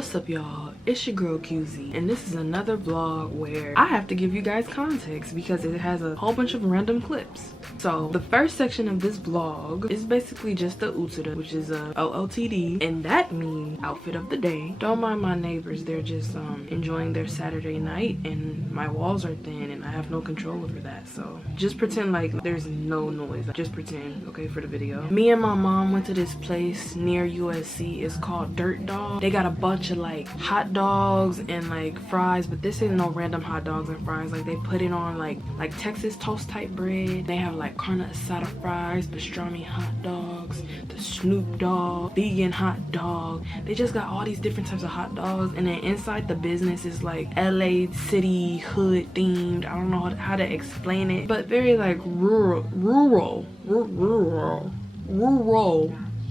What's up, y'all? It's your girl QZ, and this is another vlog where I have to give you guys context because it has a whole bunch of random clips. So the first section of this vlog is basically just the utsura, which is a OOTD, and that means outfit of the day. Don't mind my neighbors, they're just enjoying their Saturday night, and my walls are thin and I have no control over that. So just pretend like there's no noise. Just pretend, okay, for the video. Me and my mom went to this place near USC. It's called Dirt Dog. They got a bunch of like hot dogs and like fries, but this ain't no random hot dogs and fries. Like they put it on like Texas toast type bread. They have like carne asada fries, pastrami hot dogs, the Snoop Dogg, vegan hot dog. They just got all these different types of hot dogs, and then inside the business is like LA city hood themed. I don't know how to explain it, but very like rural,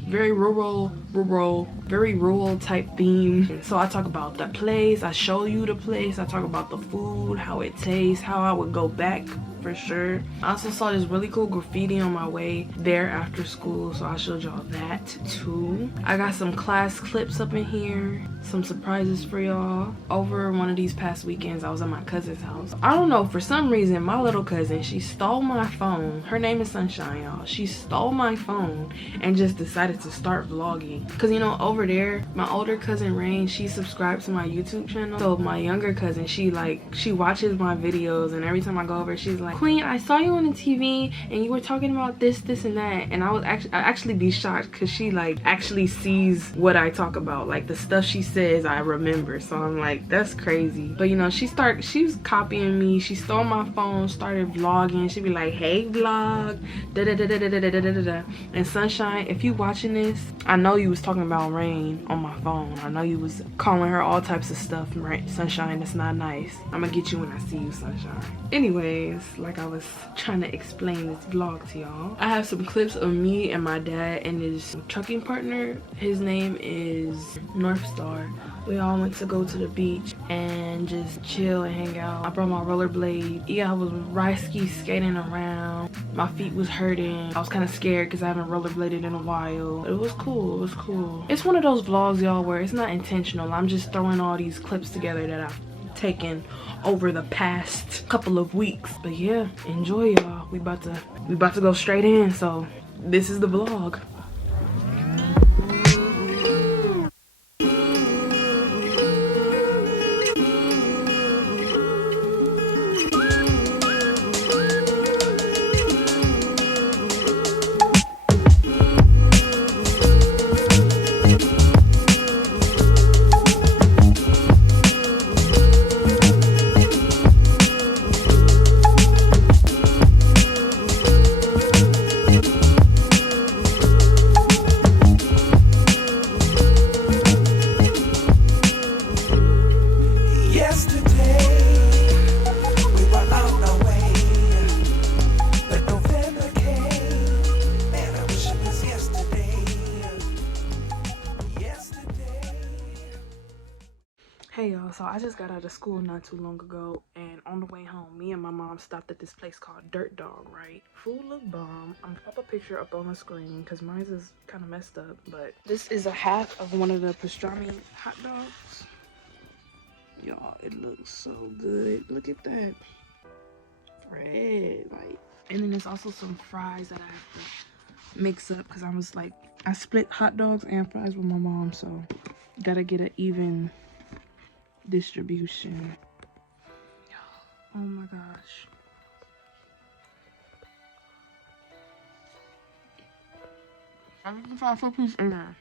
very rural type theme. So I talk about the place, I show you the place, I talk about the food, how it tastes, how I would go back for sure. I also saw this really cool graffiti on my way there after school, so I showed y'all that too. I got some class clips up in here, some surprises for y'all. Over one of these past weekends, I was at my cousin's house. I don't know, for some reason my little cousin, she stole my phone. Her name is Sunshine, y'all. She stole my phone and just decided to start vlogging, because you know, over there my older cousin Rain, she subscribed to my YouTube channel. So my younger cousin, she watches my videos, and every time I go over, she's like, Queen, I saw you on the TV and you were talking about this and that. And I actually be shocked because she like actually sees what I talk about, like the stuff she says I remember. So I'm like, that's crazy. But you know, she was copying me. She stole my phone, started vlogging. She'd be like, hey vlog, da da da da da da da da da. And Sunshine, if you watching this, I know you was talking about Rain on my phone. I know you was calling her all types of stuff. Right, Sunshine, that's not nice. I'm gonna get you when I see you, Sunshine. Anyways, like I was trying to explain this vlog to y'all, I have some clips of me and my dad and his trucking partner. His name is North Star. We all went to go to the beach and just chill and hang out. I brought my rollerblade. Yeah, I was risky skating around. My feet was hurting. I was kind of scared because I haven't rollerbladed in a while. It was cool. It was cool. It's one of those vlogs, y'all, where it's not intentional. I'm just throwing all these clips together that I've taken over the past couple of weeks. But yeah, enjoy, y'all. We about to go straight in. So this is the vlog. Hey y'all, so I just got out of school not too long ago, and on the way home, me and my mom stopped at this place called Dirt Dog, right? Food looked bomb. I'm gonna pop a picture up on the screen because mine is kind of messed up, but this is a half of one of the pastrami hot dogs. Y'all, it looks so good. Look at that. Red, like. And then there's also some fries that I have to mix up because I split hot dogs and fries with my mom, so gotta get an even distribution. Oh my gosh. I'm looking for a full piece in there.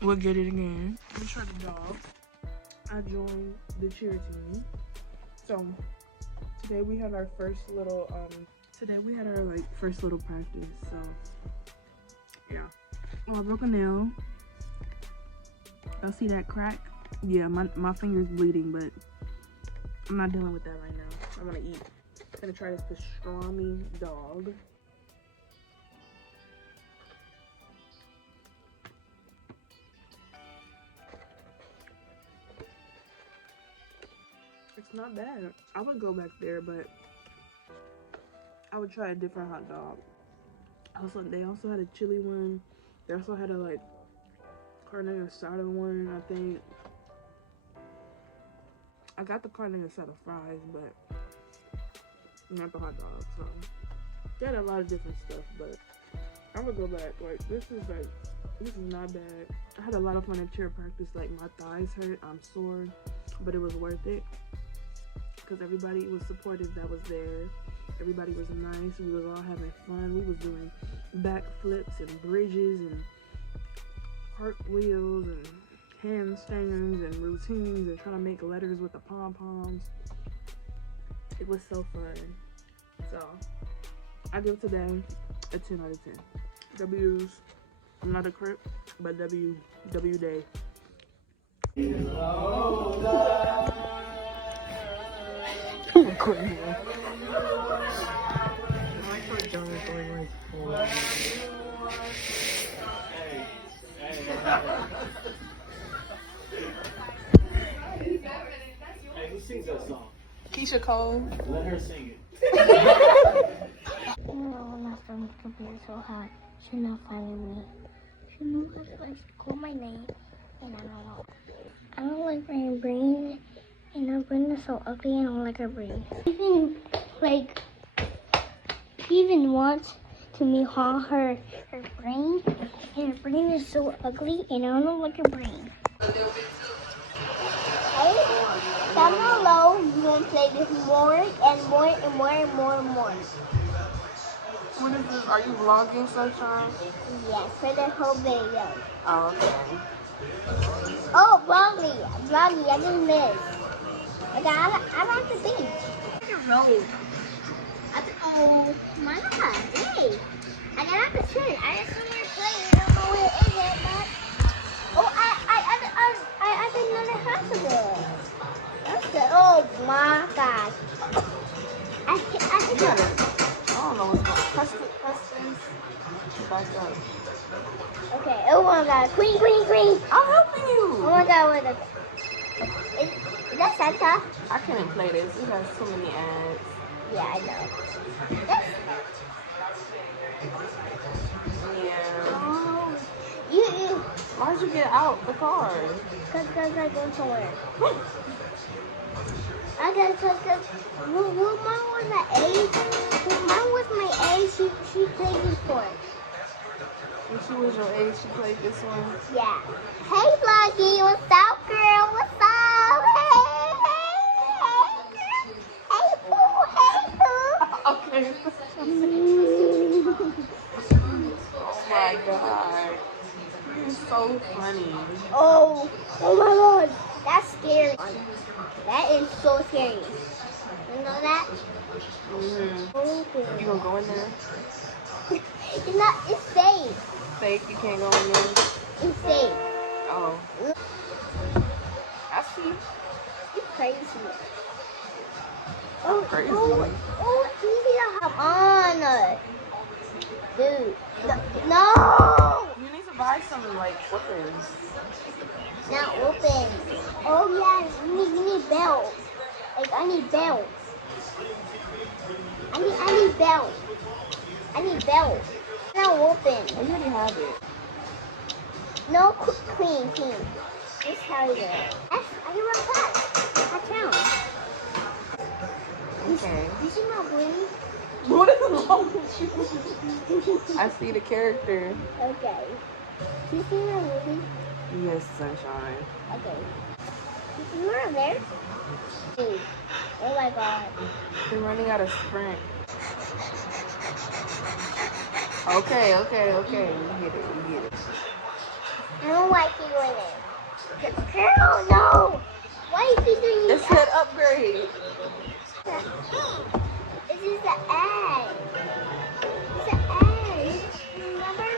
We'll get it again. I'm gonna try the dog. I joined the cheer team. So today we had our first little first little practice. So yeah. Oh, I broke a nail. Y'all see that crack? Yeah, my finger's bleeding, but I'm not dealing with that right now. I'm gonna eat. I'm gonna try this pastrami dog. It's not bad. I would go back there, but I would try a different hot dog. Also, they also had a chili one. They also had a like carne asada one, I think. I got the carne asada fries, but not the hot dog. So they had a lot of different stuff, but I would go back. Like this is not bad. I had a lot of fun at cheer practice. Like my thighs hurt, I'm sore, but it was worth it because everybody was supportive that was there. Everybody was nice. We was all having fun. We was doing backflips and bridges and cartwheels and handstands and routines and trying to make letters with the pom-poms. It was so fun. So I give today a 10 out of 10. W's. I'm not a crip, but W day. Hey, who sings that song? Keisha Cole. Let her sing it. My friend could be so hot. She's not finding me. She knows like call my name, and I don't know. I don't like my brain, and her brain is so ugly. And I don't like her brain. She even wants to me haul her brain, and her brain is so ugly, and I don't like her brain. Hey, down below, you want to play this more and more and more and more and more. What is this? Are you vlogging, Sunshine? Yes, for the whole video. Oh, okay. Oh, vlogging, I just missed. I'm at the beach. The road. Oh my God, hey. I got out the train. I just somewhere to play. I don't know where it is yet, but oh, I did another house of it. That's good. Oh my gosh. I You got it. I don't know what's going on. Press this. Back up. Okay. Oh my God. Queen. I'm helping you. Oh my God. What is that Santa? I can't play this. It has too many ads. Yeah, I know. Yeah. Oh, you. Why'd you get out the car? Cause I go somewhere. Cause when mom was my age, she played this one. When she was your age, she played this one? Yeah. Hey, Vloggy, what's up, girl? What's up? Hey, boo, Okay. Oh my God. You're so funny. Oh my God, that's scary. That is so scary. You know that? Mm-hmm. You gonna go in there? It's safe. Safe? You can't go in there? It's safe. Oh. I see. You're crazy. Crazy. Easy to hop on. Dude. No! You need to buy some like weapons. Not open. Oh yeah, you need belts. Like I need belts. I need belts. Not open. Oh, you already have it. No, queen. Just how you do it. I can run fast. I can. Okay. You see my brain? What is wrong with you? I see the character. Okay. Do you see my movie? Yes, Sunshine. Okay. You were there? Dude. Oh my God. You're running out of sprint. Okay. You get it. I don't like you in it. Girl, no! Why you keep doing It said upgrade. This is the egg. It's the egg. Remember?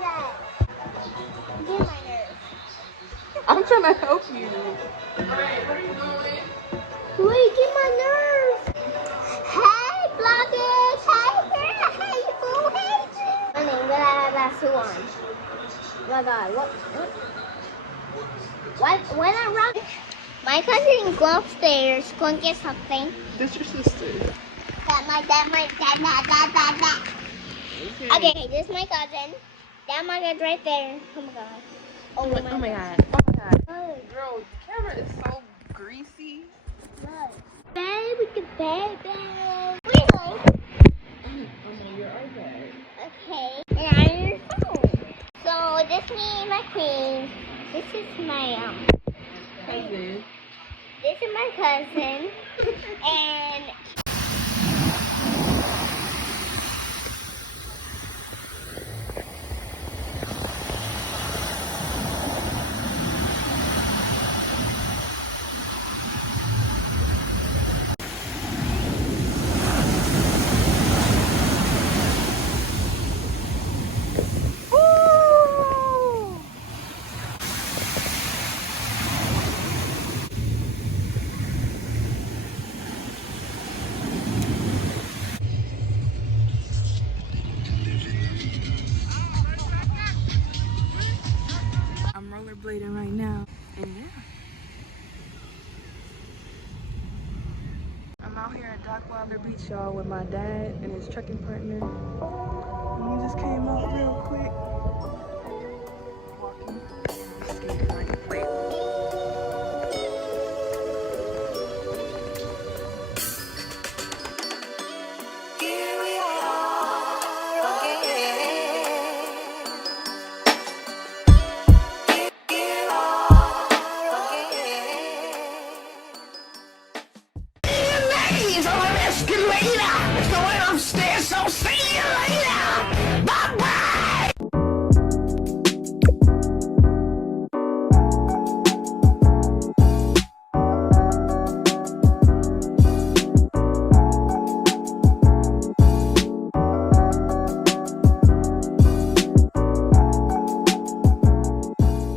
That. Get my nerves. I'm trying to help you. Wait, get my nerves. Hey, bloggers. Hey, girl. Hey, boo. Hey. That's who on. Oh my God. What? When I run. My cousin go upstairs, go and get something. This your sister. That. Okay, this is my cousin. That my cousin right there. Oh my god. Oh my god. Oh my god. Look. Girl, the camera is so greasy. Look. Baby, the baby. Oh no, you're okay. Okay. And on your phone. So this is me and my queen. This is my Cousin. This is my cousin. And I'm rollerblading right now. And yeah. I'm out here at Dockweiler Beach, y'all, with my dad and his trucking partner. And we just came out real quick. Walking. Skating like a plate. Ladies, I'm an escalator. It's going upstairs, so see you later.